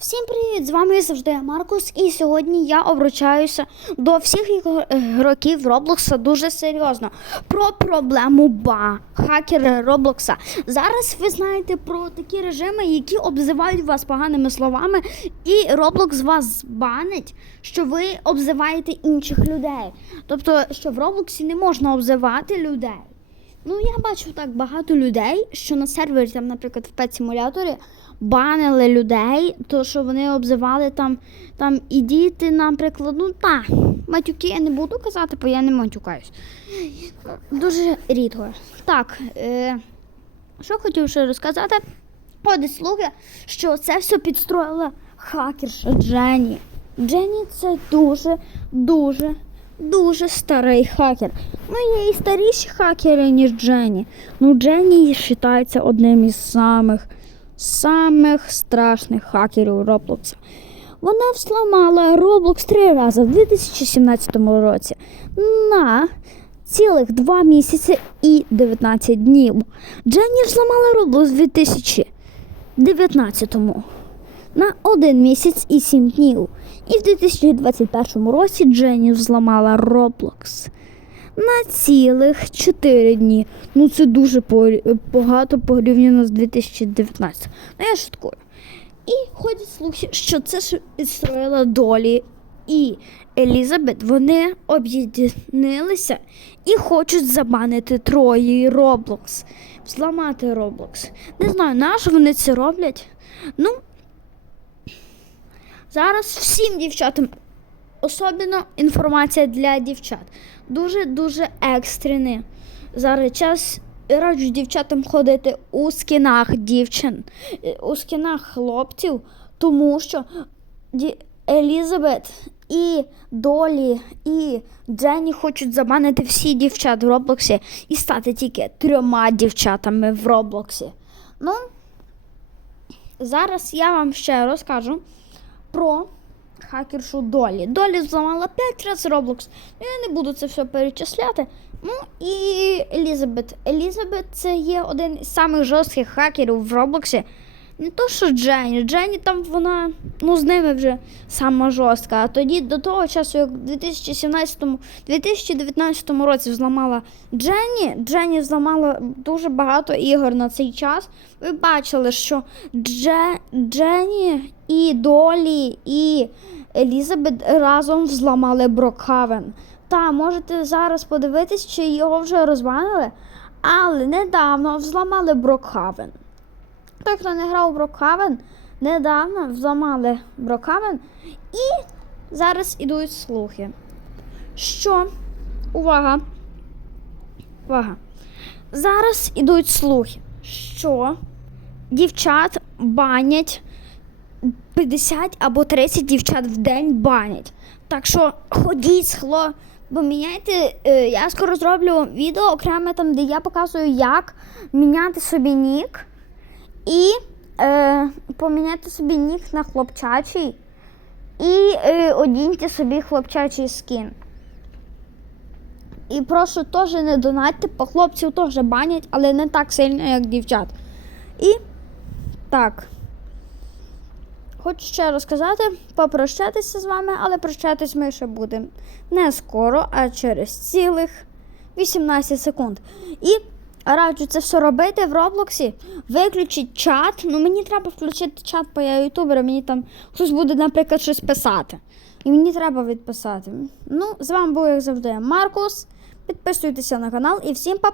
Всім привіт! З вами завжди Маркус, і сьогодні я обручаюся до всіх ігроків Роблокса дуже серйозно про проблему ба хакери Роблокса. Зараз ви знаєте про такі режими, які обзивають вас поганими словами, і Роблокс вас банить, що ви обзиваєте інших людей. Тобто, що в Роблоксі не можна обзивати людей. Ну, я бачу так багато людей, що на сервері, там, наприклад, в пет-симуляторі банили людей, то що вони обзивали там, там і діти, наприклад, ну та, матюки я не буду казати, бо я не матюкаюсь. Дуже рідко. Так, е, що хотів ще розказати? Ходить слухи, що це все підстроїла хакерша Дженні. Дженні це дуже, дуже, дуже старий хакер. Ну, є і старіші хакери, ніж Дженні. Ну, Дженні вважається одним із самих, самих страшних хакерів Роблокса. Вона взламала Roblox три рази в 2017 році на цілих 2 місяці і 19 днів. Дженні взламала Roblox в 2019 на 1 місяць і 7 днів. І в 2021 році Дженні взламала Roblox на цілих 4 дні. Ну це дуже багато порівняно з 2019. Ну я шуткую. І ходять слухи, що це ж підстроїла Долі і Елізабет. Вони об'єднилися і хочуть забанити Трої Роблокс, зламати Роблокс. Не знаю, на що вони це роблять. Ну, зараз всім дівчатам, особливо інформація для дівчат. Дуже-дуже екстрений. Зараз час раджу дівчатам ходити у скінах дівчин, е, у скінах хлопців, тому що Ді- Елізабет і Долі і Дженні хочуть забанити всі дівчат в Роблоксі і стати тільки трьома дівчатами в Роблоксі. Ну, зараз я вам ще розкажу про хакершу Долі. Долі зламала 5 разів. Ну, я не буду це все перечисляти. Ну і Елізабет. Елізабет це є один із самих жорстких хакерів в Роблоксі. Не то, що Дженні. Дженні там вона ну, з ними вже сама жорстка. А тоді до того часу, як в 2017-2019 році зламала Дженні, Дженні зламала дуже багато ігор на цей час. Ви бачили, що Дже, Дженні і Долі і Елізабет разом взламали Брокхавен. Та можете зараз подивитись, чи його вже розбанили, але недавно взламали Брокхавен. Той, хто не грав у Брокхавен, недавно взламали Брокхавен і зараз ідуть слухи. Що? Увага! Увага! Зараз ідуть слухи, що дівчат банять 50 або 30 дівчат в день банять. Так що ходіть схло, бо міняйте. е, я скоро зроблю відео окреме там, де я показую, як міняти собі нік і е, поміняти собі нік на хлопчачий і е, одіньте собі хлопчачий скін. І прошу теж не донатьте, по хлопців теж банять, але не так сильно, як дівчат. І так. Хочу ще розказати, попрощатися з вами, але прощатись ми ще будемо не скоро, а через цілих 18 секунд. І раджу це все робити в Роблоксі. Виключіть чат. Ну мені треба включити чат, бо я ютубер, мені там хтось буде, наприклад, щось писати. І мені треба відписати. Ну, з вами був, як завжди, Маркус. Підписуйтеся на канал і всім па